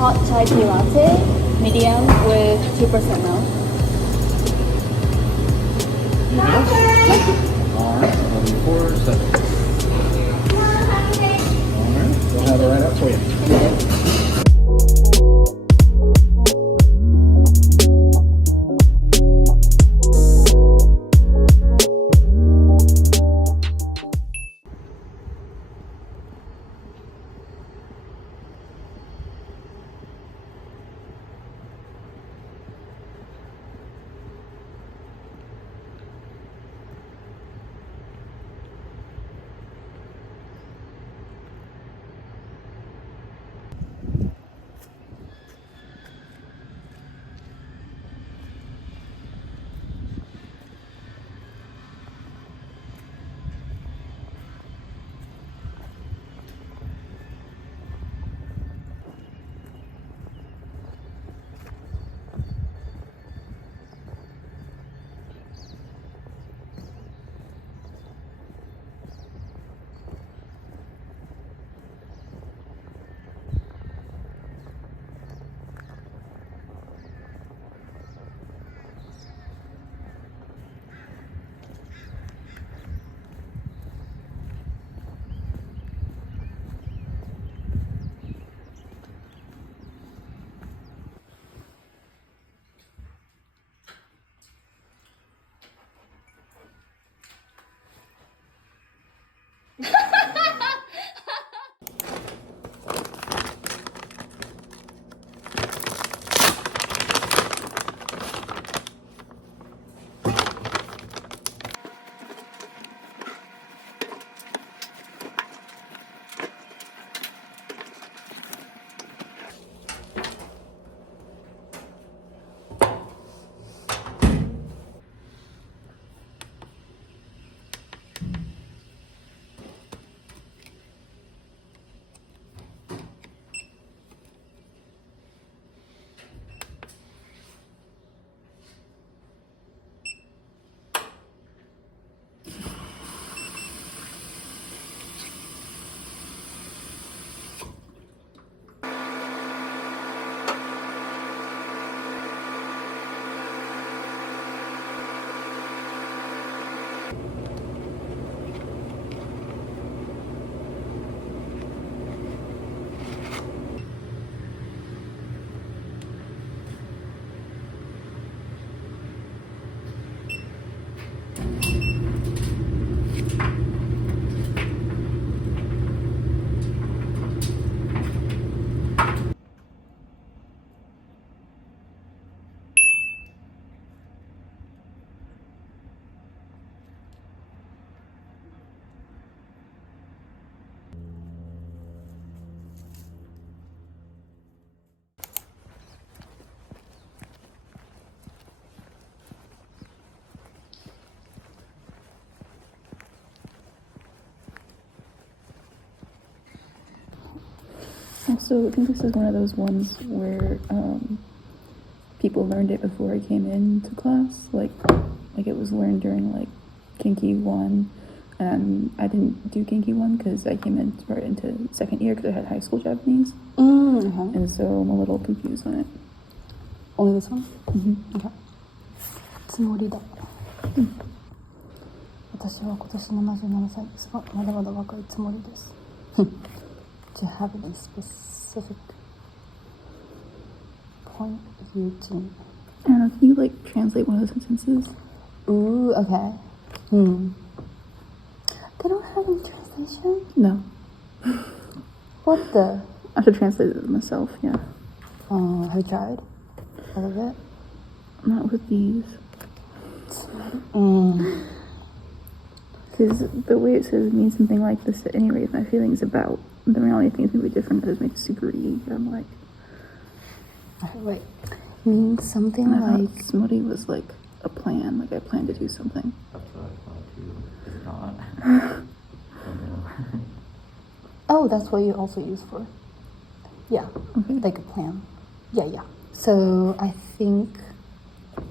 hot chai tea latte, medium with 2% milk. Alright, 1147. Alright, we'll have it right up for you. Thank you. So I think this is one of those ones where people learned it before I came into class. Like it was learned during like Kinky 1, and I didn't do Kinky 1 because I came in right into second year because I had high school Japanese. Mm-hmm. And so I'm a little confused on it. Only this one? Mm-hmm. Okay. つもりだ。私は今年77歳ですが、まだまだ若いつもりです。Do you have any specific point routine? I don't know, can you like translate one of the sentences? Ooh, okay. They don't have any translation? No. What the? I have to translate it myself, yeah. Have you tried? All of it? Not with these. Because the way it says it means something like this at any rate, my feelings about. The reality of things may be different, that makes me agree. I'm like... Wait. Means something and I like... Smoothie was like a plan, like I planned to do something. That's what I thought too. It's not. Oh, that's what you also use for. Yeah, Okay. like a plan. Yeah. So, I think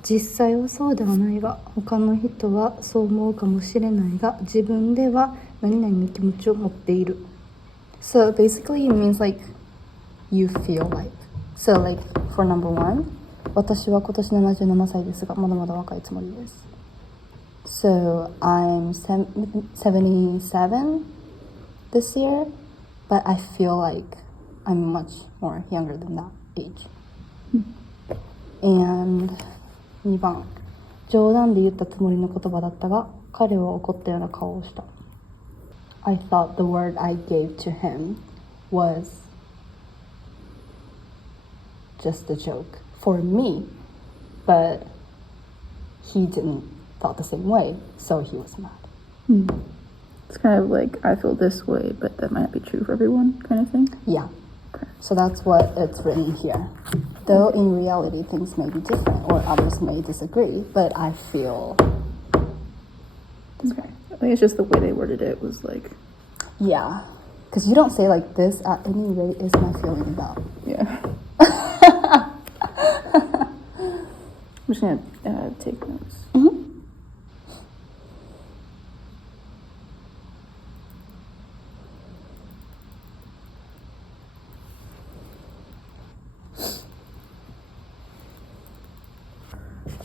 実際はそうではないが、他の人はそう思うかもしれないが、自分では何々の気持ちを持っている。So basically it means like you feel like So like for number one, 私は今年77歳ですがまだまだ若いつもりです。So I'm 77 this year, but I feel like I'm much more younger than that age. And 2番、冗談で言ったつもりの言葉だったが彼は怒ったような顔をした。I thought the word I gave to him was just a joke for me, but he didn't thought the same way, so he was mad. It's kind of like I feel this way, but that might not be true for everyone, kind of thing. Yeah. Okay. So that's what it's written here. Though in reality things may be different or others may disagree, but I feel Okay. I think it's just the way they worded it was like, yeah. Because you don't say like this at any rate is my feeling about. yeah. I'm just gonna take notes.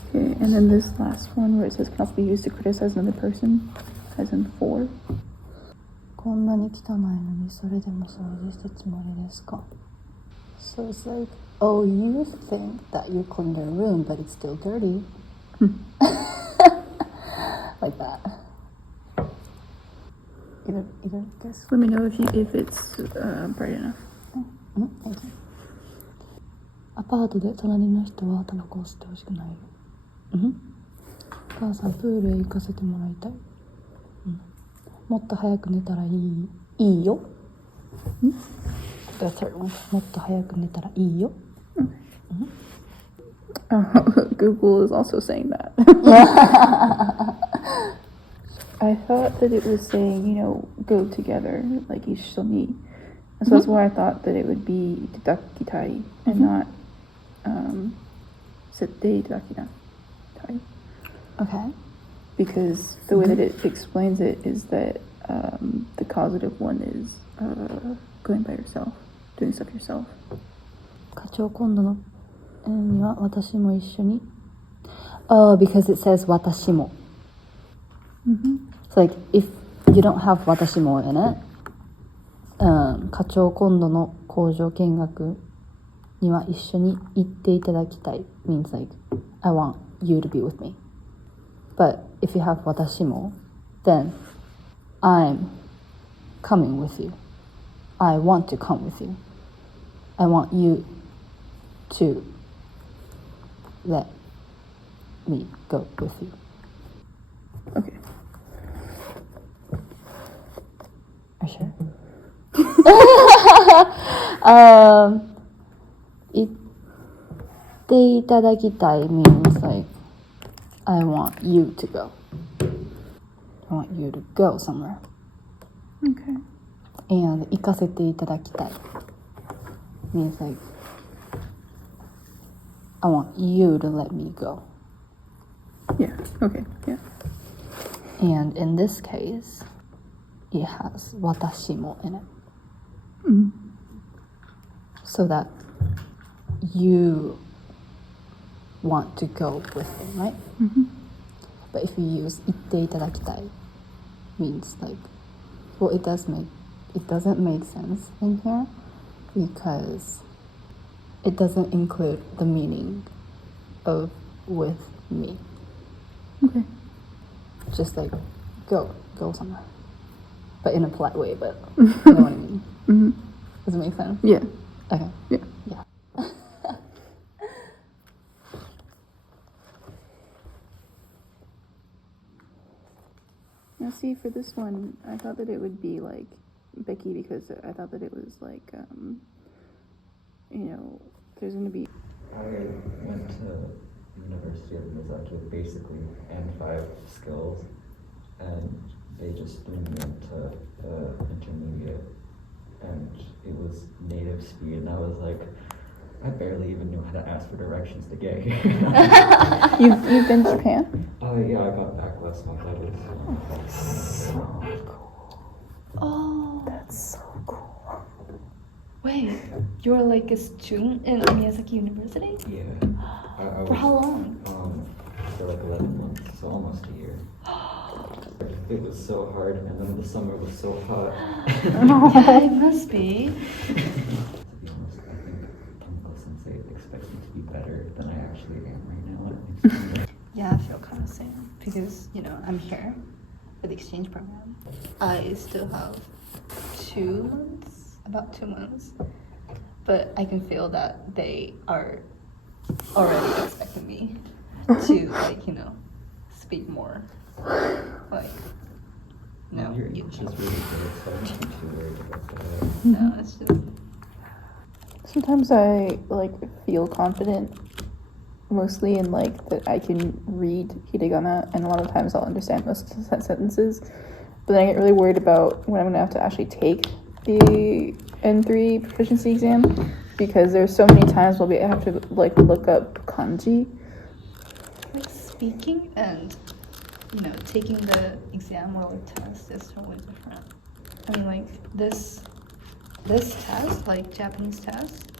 Okay, and then this last one where it says can also be used to criticize another person, as in for. こんなに汚いのにそれでも掃除したつもりですか? So it's like, oh, you think that you cleaned your room, but it's still dirty. Like that. Either guess. Let me know if it's bright enough. Thank you. アパートで隣の人はタバコを吸ってほしくないよ。お母さんプールへ行かせてもらいたい。もっと早く寝たらいいよ。The third one. もっと早く寝たらいいよ。Google is also saying that. I thought that it was saying, go together, like 一緒に. And so that's why I thought that it would be いただきたい and not 吸っていただきたい. Okay. Because the way that it explains it is that the causative one is going by yourself, doing stuff yourself. 課長今度のには私も一緒に。Oh, because it says 私も。So like if you don't have 私も in it, 課長今度の工場見学には一緒に行っていただきたい means like I want you to be with me. But if you have 私も then I'm coming with you. I want to come with you. I want you to let me go with you. Okay. Are you sure? 行っていただきたい means like I want you to go. I want you to go somewhere. Okay. And 行かせていただきたい means like I want you to let me go. Yeah. Okay. Yeah. And in this case, it has 私も in it. So that you want to go with him, right? But if you use 行っていただきたい means like, well, it doesn't make sense in here because it doesn't include the meaning of with me. Okay. Just like go somewhere, but in a polite way. But you know what I mean? Does it make sense? Yeah. Okay. Yeah. Yeah. Now, see, for this one, I thought that it would be like Becky because I thought that it was like, there's going to be. I went to University of Mizaki with basically N5 skills, and they just threw me into the intermediate, and it was native speed, and I was like, I barely even knew how to ask for directions to get here. You've been to Japan? Yeah, I got back last month. That is so cool. Oh, that's so cool. Wait, you're like a student in Miyazaki University? Yeah. I For how long? For like 11 months, so almost a year. It was so hard, and then the summer was so hot. Yeah, it must be. To be honest, I think Tango Sensei expects me to be better than I actually am right now. Yeah, I feel kind of same because, you know, I'm here for the exchange program. I still have 2 months, about 2 months, but I can feel that they are already expecting me to, like, you know, speak more. Like, no, Your English is really good, so I'm not too worried about that. no, it's just, sometimes I like feel confident mostly in like that I can read hiragana, and a lot of times I'll understand most sentences, but then I get really worried about when I'm gonna have to actually take the N3 proficiency exam, because there's so many times I have to like look up kanji. Like speaking and, you know, taking the exam or like test is totally different. I mean, like this test, like Japanese test,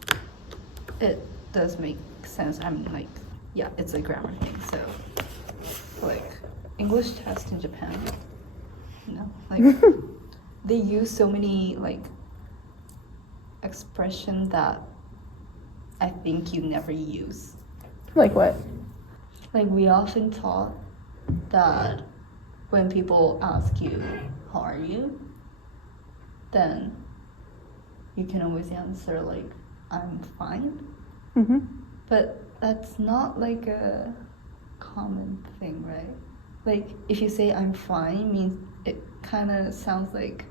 it does make sense. I'm like, yeah, it's a grammar thing. So, like English test in Japan, you know, like they use so many like expression that I think you never use. Like what? Like we often taught that when people ask you, how are you? Then you can always answer like, I'm fine. Mm-hmm. But that's not like a common thing, right? Like if you say I'm fine, means it kind of sounds like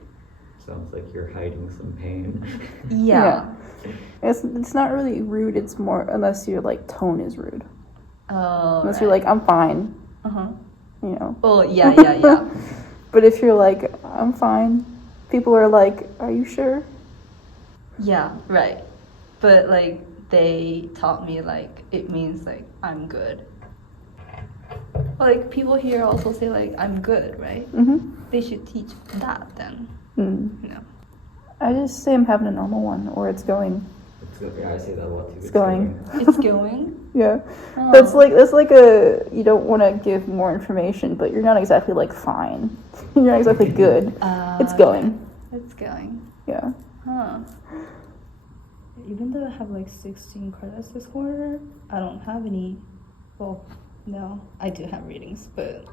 you're hiding some pain. yeah. It's not really rude. It's more unless your like tone is rude. Oh. Unless you're like I'm fine. You know. Well, yeah. But if you're like I'm fine, people are like, are you sure? Yeah, right. But like they taught me like it means like I'm good. Like people here also say like I'm good, right? They should teach that then. You know. I just say I'm having a normal one, or it's going. Yeah, I say that a lot too. It's going. It's going. Yeah. Oh. That's like a, you don't want to give more information, but you're not exactly like fine. You're not exactly good. It's going. It's going. Yeah. Huh. Even though I have like 16 credits this quarter, I don't have any. Well, no, I do have readings, but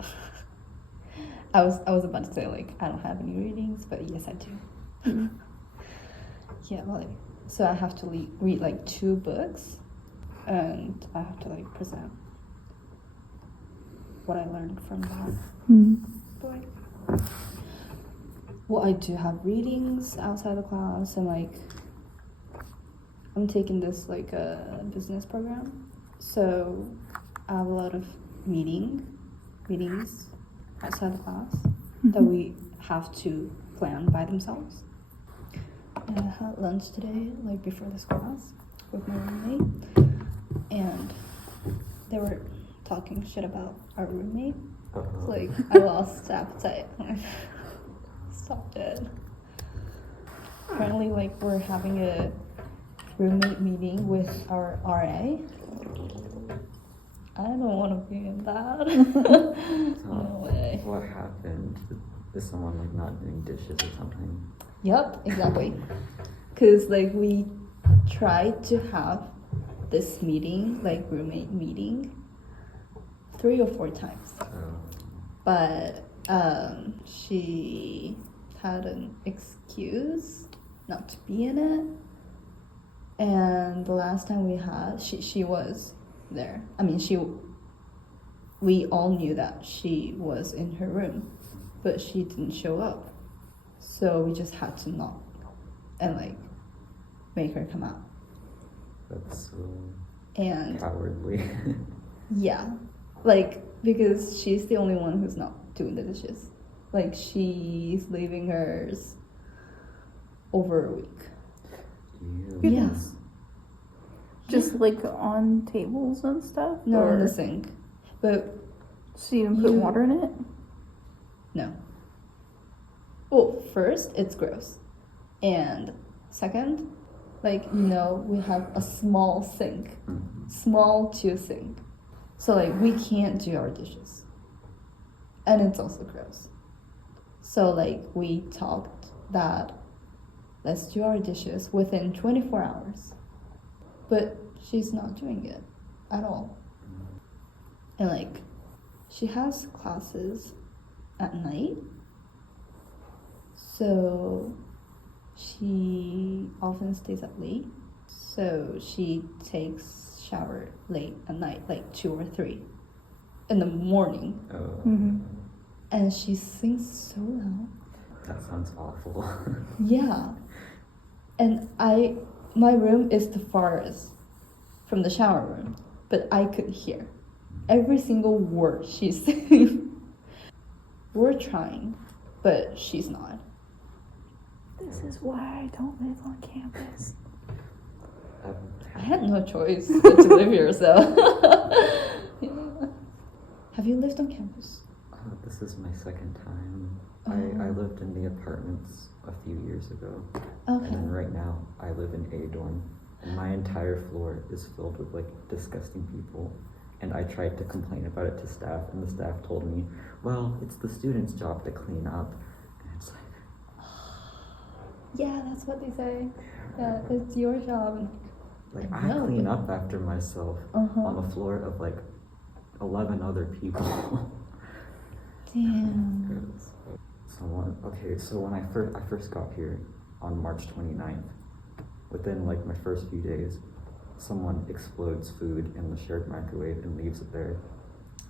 I was about to say like I don't have any readings, but yes, I do. Yeah, well, like, so I have to read like 2 books, and I have to like present what I learned from that book. Well, I do have readings outside the class, and like I'm taking this like a business program, so I have a lot of meetings outside the class that we have to plan by themselves. And I had lunch today, like before this class, with my roommate, and they were talking shit about our roommate. So, like I lost appetite. Stopped it. Apparently, like we're having a roommate meeting with our RA. I don't want to be in that. No way. What happened? Is someone like not doing dishes or something? Yep, exactly. Because like we tried to have this meeting, like roommate meeting, 3 or 4 times. But she had an excuse not to be in it. And the last time we had, she was there. I mean, we all knew that she was in her room, but she didn't show up. So we just had to knock and like make her come out. That's so and cowardly. Yeah, like because she's the only one who's not doing the dishes. Like she's leaving hers over a week. Yes. Just like on tables and stuff? No, or in the sink. But so you didn't put water in it? No. Well, first, it's gross. And second, Like, you know, we have a small sink, small to sink. So, like, we can't do our dishes. And it's also gross. So, like, we talked that let's do our dishes within 24 hours. But she's not doing it at all. And, like, she has classes at night. So she often stays up late. So she takes shower late at night, like 2 or 3 in the morning. And she sings so loud. That sounds awful. Yeah. And my room is the farthest from the shower room, but I could hear every single word she's saying. We're trying, but she's not. This is why I don't live on campus. I had no choice but to live here, so. Yeah. Have you lived on campus? This is my second time. Oh. I lived in the apartments a few years ago. Okay. And then right now, I live in A dorm. And my entire floor is filled with, like, disgusting people. And I tried to complain about it to staff, and the staff told me, well, it's the students' job to clean up. And it's like... Yeah, that's what they say. Yeah, it's your job. Like, I I know, clean but- up after myself Uh-huh. on the floor of, like, 11 other people. Damn. So when I first got here on March 29th, within, like, my first few days, someone explodes food in the shared microwave and leaves it there.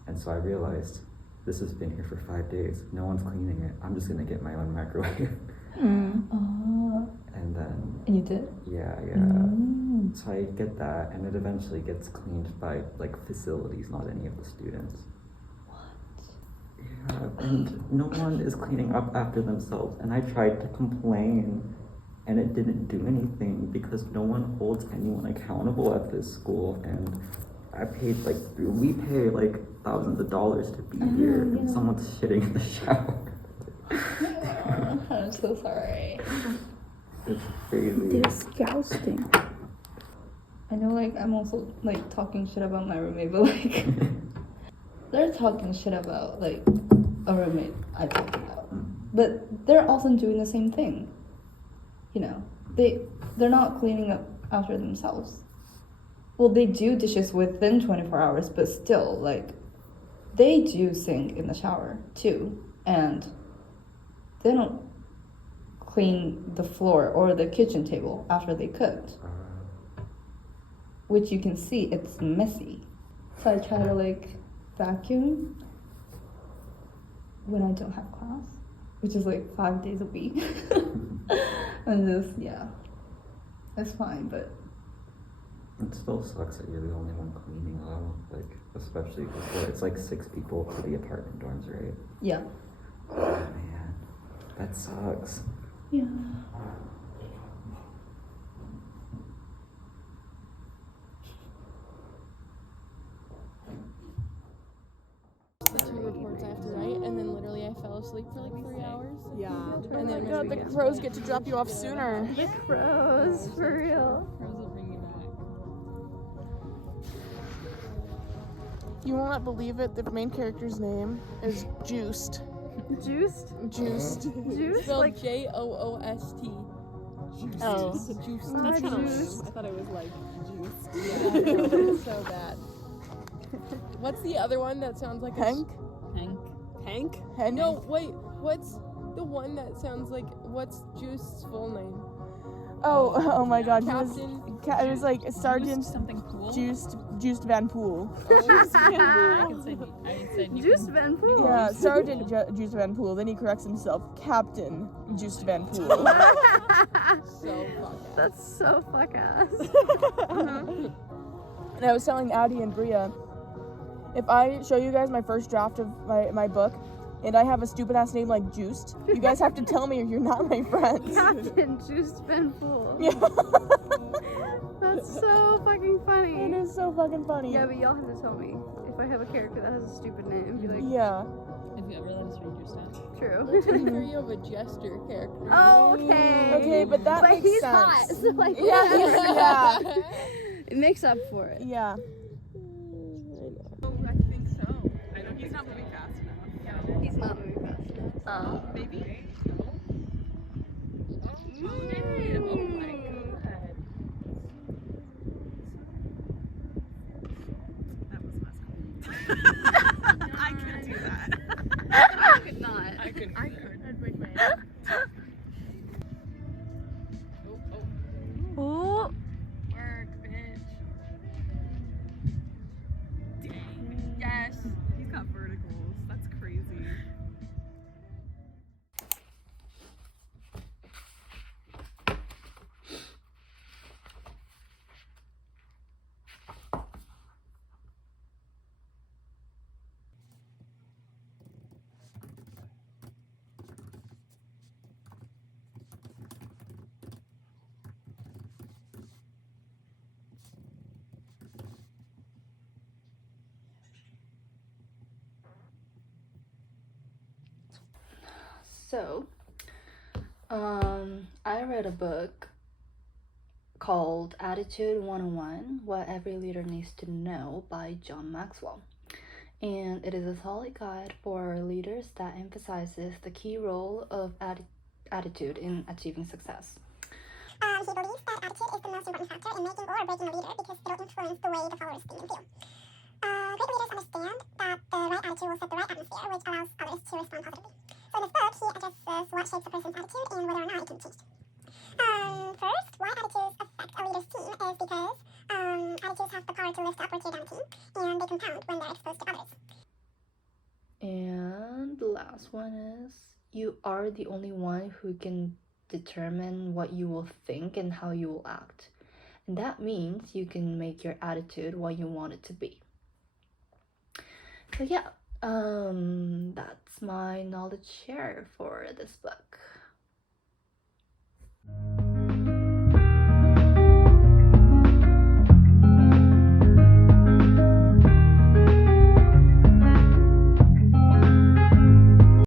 And so I realized, this has been here for 5 days. No one's cleaning it. I'm just gonna get my own microwave. And then... And you did? Yeah. So I get that, and it eventually gets cleaned by, like, facilities, not any of the students. Yeah, and no one is cleaning up after themselves. And I tried to complain, and it didn't do anything because no one holds anyone accountable at this school. And we pay like thousands of dollars to be here, and someone's shitting in the shower. I'm so sorry. It's crazy. Disgusting. I know, like, I'm also, like, talking shit about my roommate, but, like, they're talking shit about, like, a roommate I talked about. But they're also doing the same thing. You know, they're not cleaning up after themselves. Well, they do dishes within 24 hours, but still, like, they do sing in the shower, too. And they don't clean the floor or the kitchen table after they cooked. Which you can see, it's messy. So I try to, like, vacuum when I don't have class, which is like 5 days a week. And just, yeah, it's fine, but... It still sucks that you're the only one cleaning though, like, especially because it's like 6 people to the apartment dorms, right? Yeah. Oh man, that sucks. Yeah. The 2 reports I have to write, and then literally I fell asleep for like 3 hours. Yeah. And then God, the crows get to drop you off sooner. The crows, for real. Crows will bring you back. You will not believe it. The main character's name is Juiced. Juiced? Juiced. Juiced? Spelled Like, J-O-O-S-T. oh. Juiced. Ah, That's kinda lame. juiced. I thought it was like juiced. Yeah, no, it's so bad. What's the other one that sounds like Hank? Hank? No, wait. What's the one that sounds like? What's Juiced's full name? Oh my god. Captain. It was like Sergeant Something cool. Juiced Van Pool. I can say Juiced Van Pool? Yeah, Sergeant Juiced Van Pool. Then he corrects himself. Captain Juiced Van Pool. So fuck. That's so fuck ass. And I was telling Addie and Bria, if I show you guys my first draft of my book, and I have a stupid ass name like Juiced, you guys have to tell me or you're not my friends. Captain Juiced Van Pool. Yeah. That's so fucking funny. It is so fucking funny. Yeah, but y'all have to tell me if I have a character that has a stupid name. Be like, Yeah. Have you ever let us read your stuff? True. Let's refer you of a jester character. Okay. Okay, but that But makes he's sense. hot, so like Yeah, it makes up for it. yeah. Oh, I think so. I know he's not moving fast enough. He's not moving fast enough. Maybe. I could do that. I could not. I could. I'd break my neck. Oh. Work, bitch. Dang. Yes. He's got verticals. That's crazy. So, I read a book called Attitude 101, What Every Leader Needs to Know by John Maxwell. And it is a solid guide for leaders that emphasizes the key role of attitude in achieving success. He believes that attitude is the most important factor in making or breaking a leader because it'll influence the way the followers think and feel. Great leaders understand that the right attitude will set the right atmosphere, which allows others to respond positively. So in this book, he addresses what shapes a person's attitude and whether or not it can be changed. First, why attitudes affect a leader's team is because attitudes have the power to lift up or tear down a team, and they compound when they're exposed to others. And the last one is, you are the only one who can determine what you will think and how you will act. And that means you can make your attitude what you want it to be. So yeah, that's my knowledge share for this book.